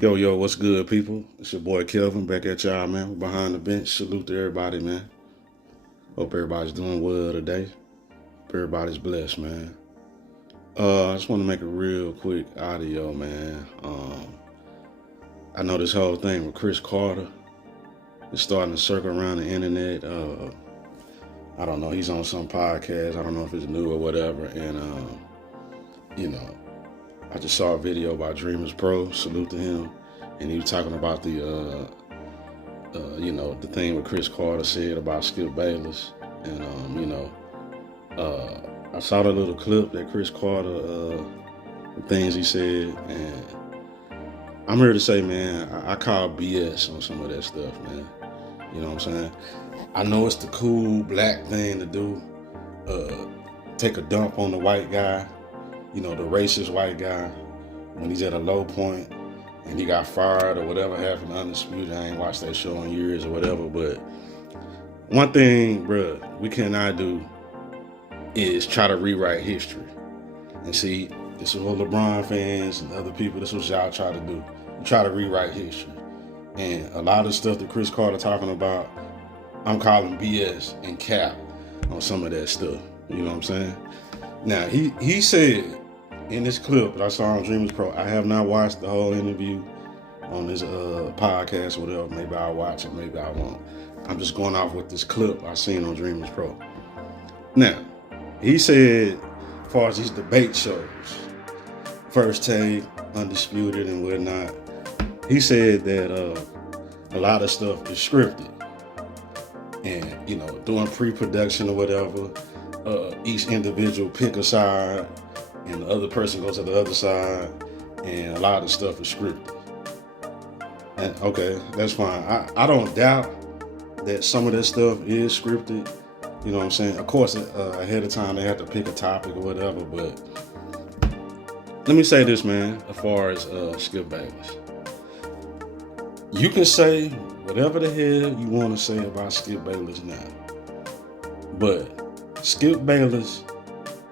Yo, what's good, people? It's your boy Kelvin back at y'all, man. We're behind the bench. Salute to everybody, man. Hope everybody's doing well today. Hope everybody's blessed, man. I just want to make a real quick audio, man. I know this whole thing with Chris Carter is starting to circle around the internet. I don't know. He's on some podcast. I don't know if it's new or whatever. And, I just saw a video by Dreamers Pro. Salute to him. And he was talking about the thing what Chris Carter said about Skip Bayless. And, I saw the little clip that Chris Carter, the things he said. And I'm here to say, man, I call BS on some of that stuff, man. You know what I'm saying? I know it's the cool black thing to do. Take a dump on the white guy. The racist white guy, when he's at a low point and he got fired or whatever happened, Undisputed. I ain't watched that show in years or whatever, but one thing, bruh, we cannot do is try to rewrite history. And see, this is what LeBron fans and other people, this is what y'all try to do. You try to rewrite history. And a lot of the stuff that Chris Carter talking about, I'm calling BS and cap on some of that stuff. You know what I'm saying? Now, he said in this clip that I saw on Dreamers Pro, I have not watched the whole interview on this podcast or whatever. Maybe I'll watch it, maybe I won't. I'm just going off with this clip I seen on Dreamers Pro. Now, he said, as far as these debate shows, First Take, Undisputed, and whatnot, he said that a lot of stuff is scripted. And, doing pre-production or whatever, each individual pick a side and the other person goes to the other side, and a lot of stuff is scripted. And okay, that's fine. I don't doubt that some of that stuff is scripted. You know what I'm saying? Of course, ahead of time they have to pick a topic or whatever, but let me say this, man, as far as Skip Bayless. You can say whatever the hell you want to say about Skip Bayless now, but Skip Bayless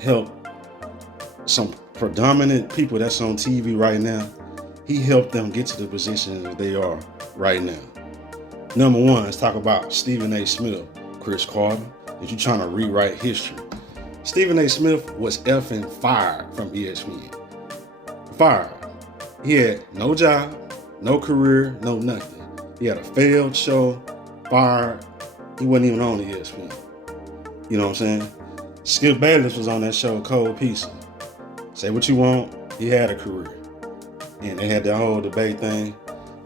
helped some predominant people that's on TV right now. He helped them get to the position that they are right now. Number one, let's talk about Stephen A. Smith, Chris Carter. If you're trying to rewrite history, Stephen A. Smith was effing fired from ESPN. Fired. He had no job, no career, no nothing. He had a failed show, fired. He wasn't even on ESPN. You know what I'm saying? Skip Bayless was on that show, Cold Pizza. Say what you want, he had a career. And they had that whole debate thing.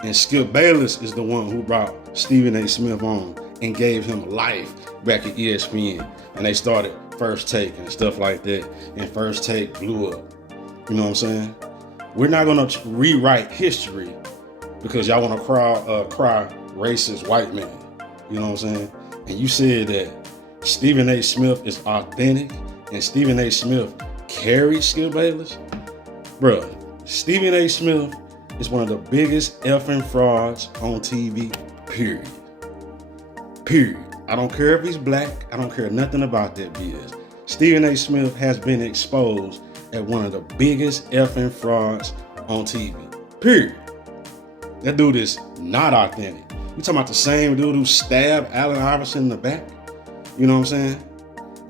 And Skip Bayless is the one who brought Stephen A. Smith on and gave him life back at ESPN. And they started First Take and stuff like that. And First Take blew up. You know what I'm saying? We're not going to rewrite history because y'all want to cry racist white men. You know what I'm saying? And you said that Stephen A. Smith is authentic and Stephen A. Smith carried Skip Bayless. Bruh, Stephen A. Smith is one of the biggest effing frauds on TV, period. Period. I don't care if he's black. I don't care nothing about that BS. Stephen A. Smith has been exposed as one of the biggest effing frauds on TV, period. That dude is not authentic. You talking about the same dude who stabbed Allen Iverson in the back? You know what I'm saying?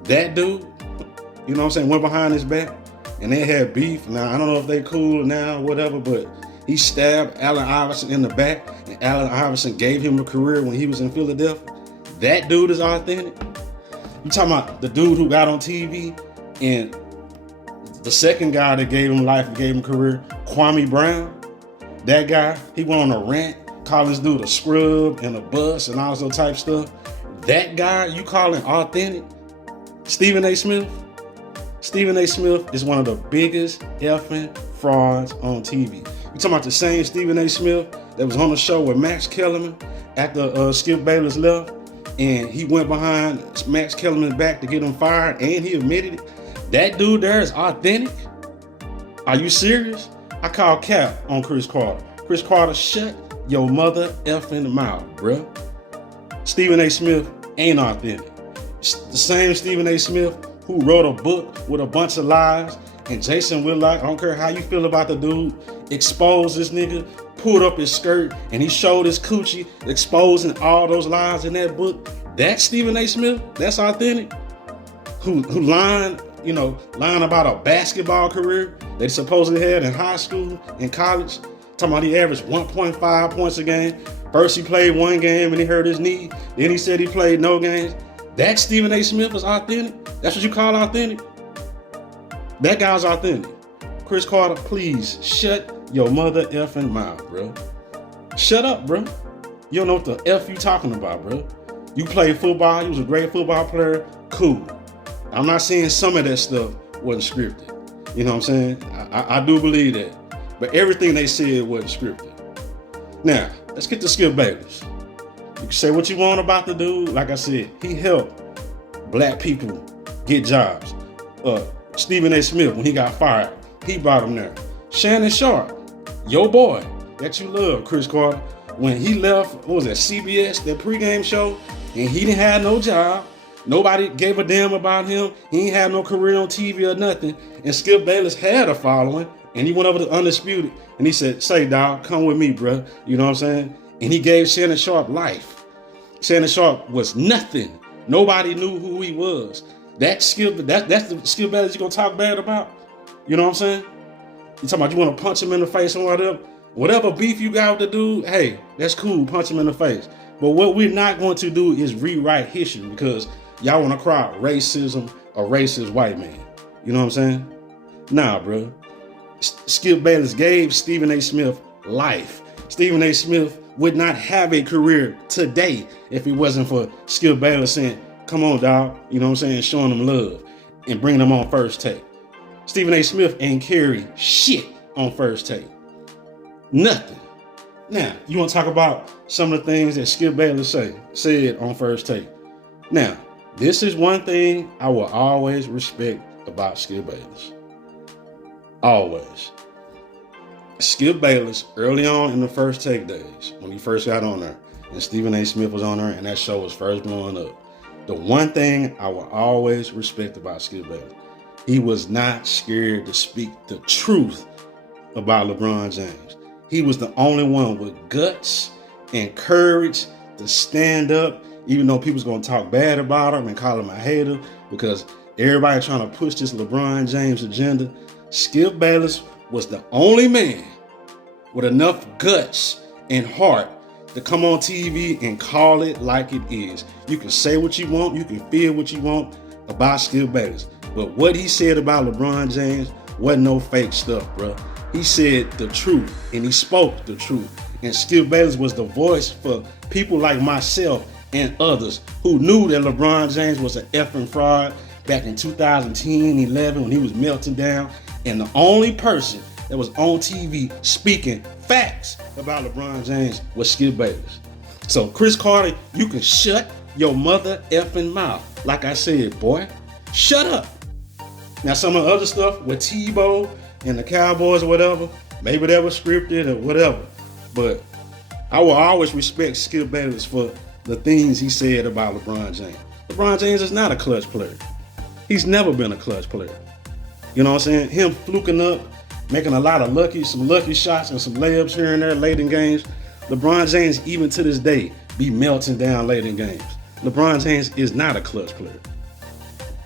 That dude, you know what I'm saying, went behind his back and they had beef. Now, I don't know if they cool now or whatever, but he stabbed Allen Iverson in the back and Allen Iverson gave him a career when he was in Philadelphia. That dude is authentic. You talking about the dude who got on TV and the second guy that gave him life and gave him a career, Kwame Brown. That guy, he went on a rant, called this dude a scrub and a bus and all this other type stuff. That guy you calling authentic? Stephen A. Smith? Stephen A. Smith is one of the biggest effing frauds on TV. You talking about the same Stephen A. Smith that was on the show with Max Kellerman after Skip Bayless left, and he went behind Max Kellerman's back to get him fired, and he admitted it? That dude there is authentic? Are you serious? I call cap on Chris Carter. Chris Carter, shut your mother effing mouth, bruh. Stephen A. Smith ain't authentic. The same Stephen A. Smith who wrote a book with a bunch of lies, and Jason Whitlock, I don't care how you feel about the dude, exposed this nigga pulled up his skirt and he showed his coochie, exposing all those lies in that book. That's Stephen A. Smith. That's authentic. Who lying about a basketball career they supposedly had in high school and college. Talking about he averaged 1.5 points a game. First he played one game and he hurt his knee. Then he said he played no games. That Stephen A. Smith is authentic? That's what you call authentic? That guy's authentic. Chris Carter, please shut your mother effing mouth, bro. Shut up, bro. You don't know what the F you talking about, bro. You played football. You was a great football player. Cool. I'm not saying some of that stuff wasn't scripted. You know what I'm saying? I do believe that. But everything they said wasn't scripted. Now, let's get to Skip Bayless. You can say what you want about the dude. Like I said, he helped black people get jobs. Stephen A. Smith, when he got fired, he brought him there. Shannon Sharp, your boy that you love, Chris Carter, when he left, what was that, CBS, that pregame show, and he didn't have no job. Nobody gave a damn about him. He ain't had no career on TV or nothing. And Skip Bayless had a following, and he went over to Undisputed, and he said, say, dog, come with me, bro. You know what I'm saying? And he gave Shannon Sharp life. Shannon Sharp was nothing. Nobody knew who he was. That's the Skip Bayless you're going to talk bad about? You know what I'm saying? You talking about you want to punch him in the face and whatever? Whatever beef you got with the dude, hey, that's cool, punch him in the face. But what we're not going to do is rewrite history because y'all want to cry out racism or racist white man. You know what I'm saying? Nah, bro. Skip Bayless gave Stephen A. Smith life. Stephen A. Smith would not have a career today if it wasn't for Skip Bayless saying, come on, dog, you know what I'm saying, showing them love and bringing them on First Take. Stephen A. Smith ain't carry shit on First Take. Nothing. Now, you want to talk about some of the things that Skip Bayless said on First Take. Now, this is one thing I will always respect about Skip Bayless. Always. Skip Bayless, early on in the First Take days, when he first got on there, and Stephen A. Smith was on there, and that show was first blowing up, the one thing I will always respect about Skip Bayless, he was not scared to speak the truth about LeBron James. He was the only one with guts and courage to stand up, even though people's going to talk bad about him and call him a hater because everybody trying to push this LeBron James agenda. Skip Bayless was the only man with enough guts and heart to come on TV and call it like it is. You can say what you want, you can feel what you want about Skip Bayless, but what he said about LeBron James wasn't no fake stuff, bro. He said the truth and he spoke the truth. And Skip Bayless was the voice for people like myself and others who knew that LeBron James was an effing fraud back in 2010, 11 when he was melting down. And the only person that was on TV speaking facts about LeBron James was Skip Bayless. So Chris Carter, you can shut your mother effing mouth. Like I said, boy, shut up. Now some of the other stuff with Tebow and the Cowboys or whatever, maybe that was scripted or whatever. But I will always respect Skip Bayless for the things he said about LeBron James. LeBron James is not a clutch player. He's never been a clutch player. You know what I'm saying? Him fluking up, making a lot of some lucky shots and some layups here and there late in games. LeBron James, even to this day, be melting down late in games. LeBron James is not a clutch player.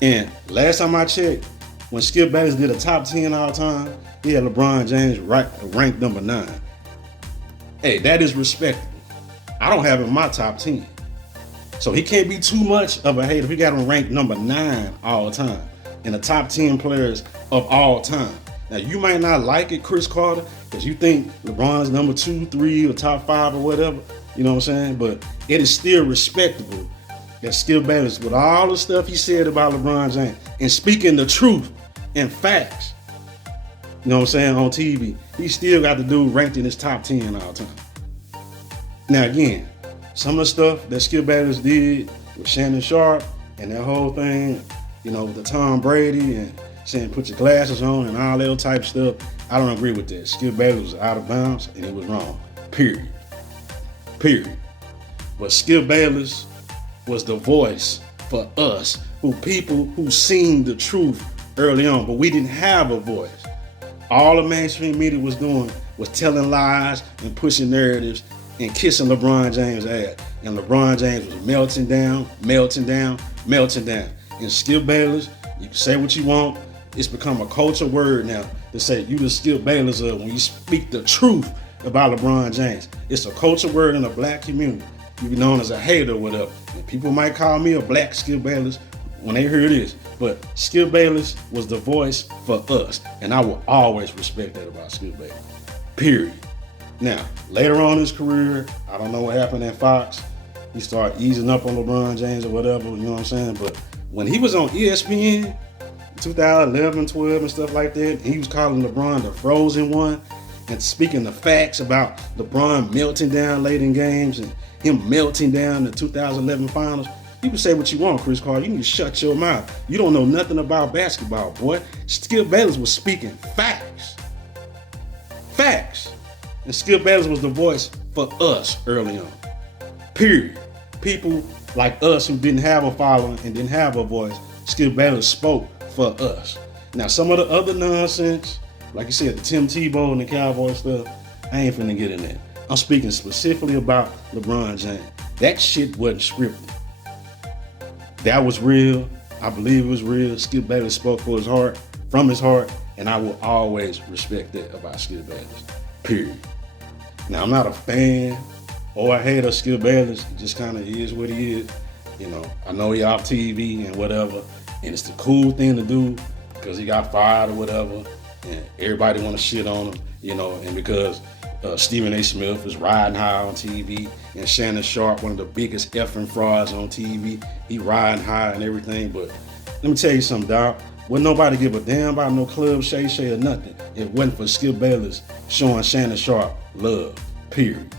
And last time I checked, when Skip Bayless did a top 10 all time, he had LeBron James ranked number 9. Hey, that is respectable. I don't have him in my top 10. So he can't be too much of a hater. We got him ranked number 9 all the time in the top 10 players of all time. Now, you might not like it, Chris Carter, because you think LeBron is number 2, 3, or top 5 or whatever. You know what I'm saying? But it is still respectable that Skip Bayless, with all the stuff he said about LeBron James and speaking the truth and facts, you know what I'm saying, on TV, he still got the dude ranked in his top 10 all time. Now, again, some of the stuff that Skip Bayless did with Shannon Sharp and that whole thing, you know, with the Tom Brady and saying put your glasses on and all that type of stuff, I don't agree with that. Skip Bayless was out of bounds and he was wrong. Period. But Skip Bayless was the voice for us, people who seen the truth early on, but we didn't have a voice. All the mainstream media was doing was telling lies and pushing narratives and kissing LeBron James' ass. And LeBron James was melting down, melting down, melting down. And Skip Bayless, you can say what you want. It's become a culture word now to say you the Skip Bayless of when you speak the truth about LeBron James. It's a culture word in the black community. You be known as a hater or whatever. And people might call me a black Skip Bayless when they hear this. But Skip Bayless was the voice for us. And I will always respect that about Skip Bayless. Period. Now, later on in his career, I don't know what happened at Fox. He started easing up on LeBron James or whatever, you know what I'm saying? But when he was on ESPN, 2011, 12 and stuff like that, he was calling LeBron the frozen one and speaking the facts about LeBron melting down late in games and him melting down the 2011 finals. You can say what you want, Chris Carter. You need to shut your mouth. You don't know nothing about basketball, boy. Skip Bayless was speaking facts. Facts. And Skip Bayless was the voice for us early on. Period. People like us who didn't have a following and didn't have a voice, Skip Bayless spoke for us. Now, some of the other nonsense, like you said, the Tim Tebow and the Cowboy stuff, I ain't finna get in that. I'm speaking specifically about LeBron James. That shit wasn't scripted. That was real. I believe it was real. Skip Bayless spoke for his heart, from his heart, and I will always respect that about Skip Bayless. Period. Now, I'm not a fan or a hater of Skip Bayless. It just kind of is what he is. You know, I know he off TV and whatever, and it's the cool thing to do because he got fired or whatever, and everybody want to shit on him, you know, and because Stephen A. Smith is riding high on TV, and Shannon Sharp, one of the biggest effing frauds on TV, he riding high and everything. But let me tell you something, dog. Wouldn't nobody give a damn about no Club Shay Shay or nothing if it wasn't for Skip Bayless showing Shannon Sharp love, period.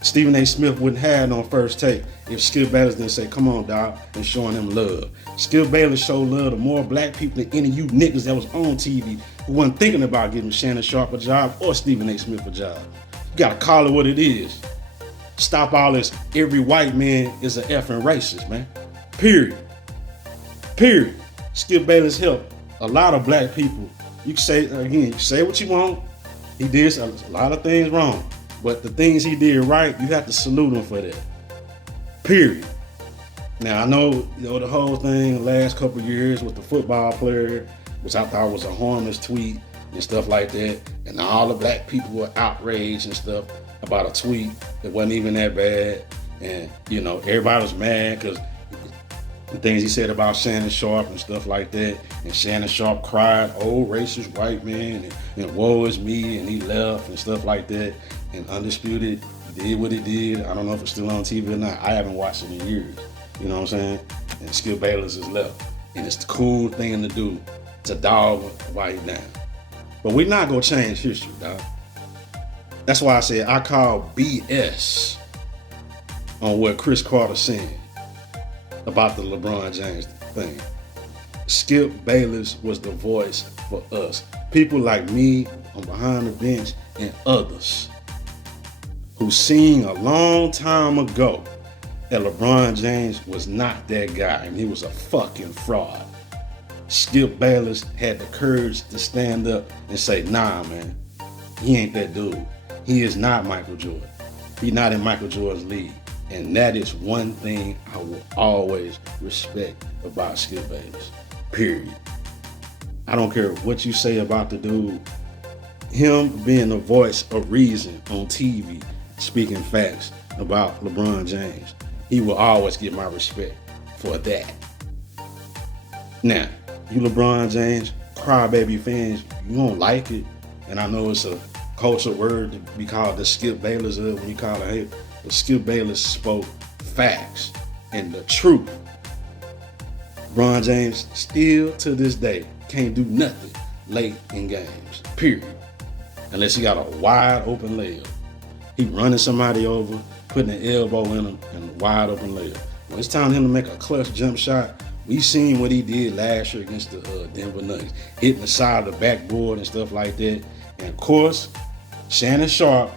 Stephen A. Smith wouldn't have no First Take if Skip Bayless didn't say, come on, dog, and showing him love. Skip Bayless showed love to more black people than any of you niggas that was on TV who wasn't thinking about giving Shannon Sharp a job or Stephen A. Smith a job. You gotta call it what it is. Stop all this, every white man is an effing racist, man. Period. Period. Skip Bayless helped a lot of black people. You can say, again, you can say what you want. He did a lot of things wrong. But the things he did right, you have to salute him for that. Period. Now, I know, the whole thing the last couple of years with the football player, which I thought was a harmless tweet and stuff like that, and all the black people were outraged and stuff about a tweet that wasn't even that bad. And, everybody was mad because the things he said about Shannon Sharp and stuff like that. And Shannon Sharp cried, oh, racist white man, and woe is me, and he left and stuff like that. And Undisputed did what it did. I don't know if it's still on TV or not. I haven't watched it in years. You know what I'm saying? And Skip Bayless is left. And it's the cool thing to do to dog white down. But we're not going to change history, dog. That's why I said I call BS on what Chris Carter said about the LeBron James thing. Skip Bayless was the voice for us. People like me on Behind the Bench and others who seen a long time ago that LeBron James was not that guy and he was a fucking fraud. Skip Bayless had the courage to stand up and say, nah, man, he ain't that dude. He is not Michael Jordan. He's not in Michael Jordan's league. And that is one thing I will always respect about Skip Bayless. Period. I don't care what you say about the dude. Him being the voice of reason on TV, speaking facts about LeBron James, he will always get my respect for that. Now, you LeBron James crybaby fans, you don't like it, and I know it's a culture word to be called the Skip Bayless of when you call it hate, but Skip Bayless spoke facts and the truth. LeBron James still to this day can't do nothing late in games, period. Unless he got a wide open layup. He running somebody over, putting an elbow in him, and a wide open layup. When it's time for him to make a clutch jump shot, we seen what he did last year against the Denver Nuggets, hitting the side of the backboard and stuff like that. And of course, Shannon Sharp,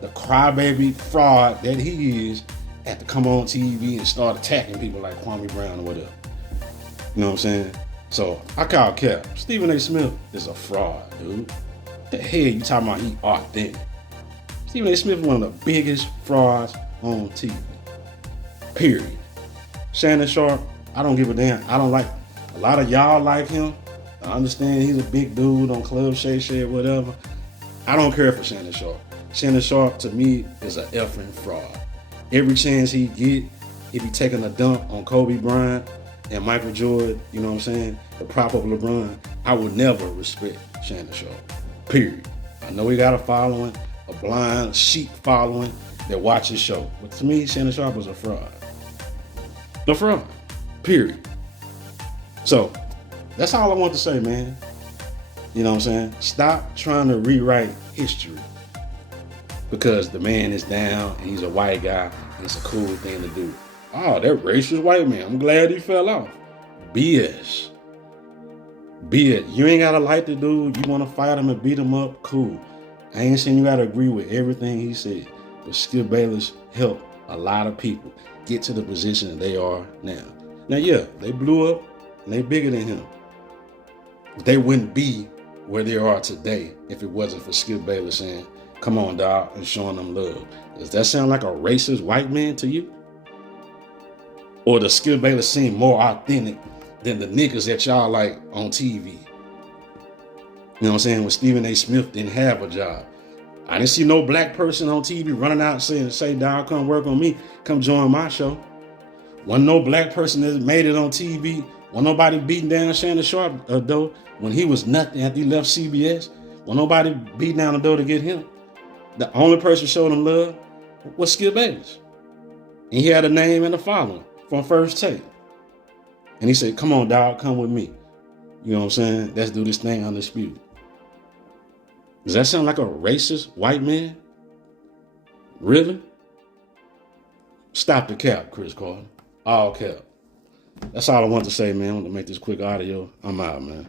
the crybaby fraud that he is, had to come on TV and start attacking people like Kwame Brown or whatever. You know what I'm saying? So I call cap. Stephen A. Smith is a fraud, dude. The hell you talking about he authentic? Stephen A. Smith is one of the biggest frauds on TV. Period. Shannon Sharp, I don't give a damn. I don't like, a lot of y'all like him. I understand he's a big dude on Club Shay Shay, whatever. I don't care for Shannon Sharp. Shannon Sharp, to me, is an effing fraud. Every chance he get, he be taking a dump on Kobe Bryant and Michael Jordan, you know what I'm saying? The prop of LeBron. I would never respect Shannon Sharp. Period. I know he got a following, a blind sheep following that watch his show. But to me, Shannon Sharp was a fraud. A fraud. Period. So, that's all I want to say, man. You know what I'm saying? Stop trying to rewrite history because the man is down and he's a white guy and it's a cool thing to do. Oh, that racist white man. I'm glad he fell off. BS. You ain't gotta like the dude. You wanna fight him and beat him up? Cool. I ain't saying you gotta agree with everything he said. But Skip Bayless helped a lot of people get to the position that they are now. Now, yeah, they blew up and they bigger than him. But they wouldn't be where they are today if it wasn't for Skip Bayless saying, come on, dog, and showing them love. Does that sound like a racist white man to you? Or does Skip Bayless seem more authentic than the niggas that y'all like on TV? You know what I'm saying? When Stephen A. Smith didn't have a job. I didn't see no black person on TV running out saying, say, dog, come work on me. Come join my show. Wasn't no black person that made it on TV. Wasn't nobody beating down Shannon Sharp, though, when he was nothing after he left CBS. Wasn't nobody beating down the door to get him. The only person showing him love was Skip Bayless. And he had a name and a following from First Take. And he said, come on, dog, come with me. You know what I'm saying? Let's do this thing undisputed. Does that sound like a racist white man? Really? Stop the cap, Chris Carter. All cap. That's all I want to say, man. I want to make this quick audio. I'm out, man.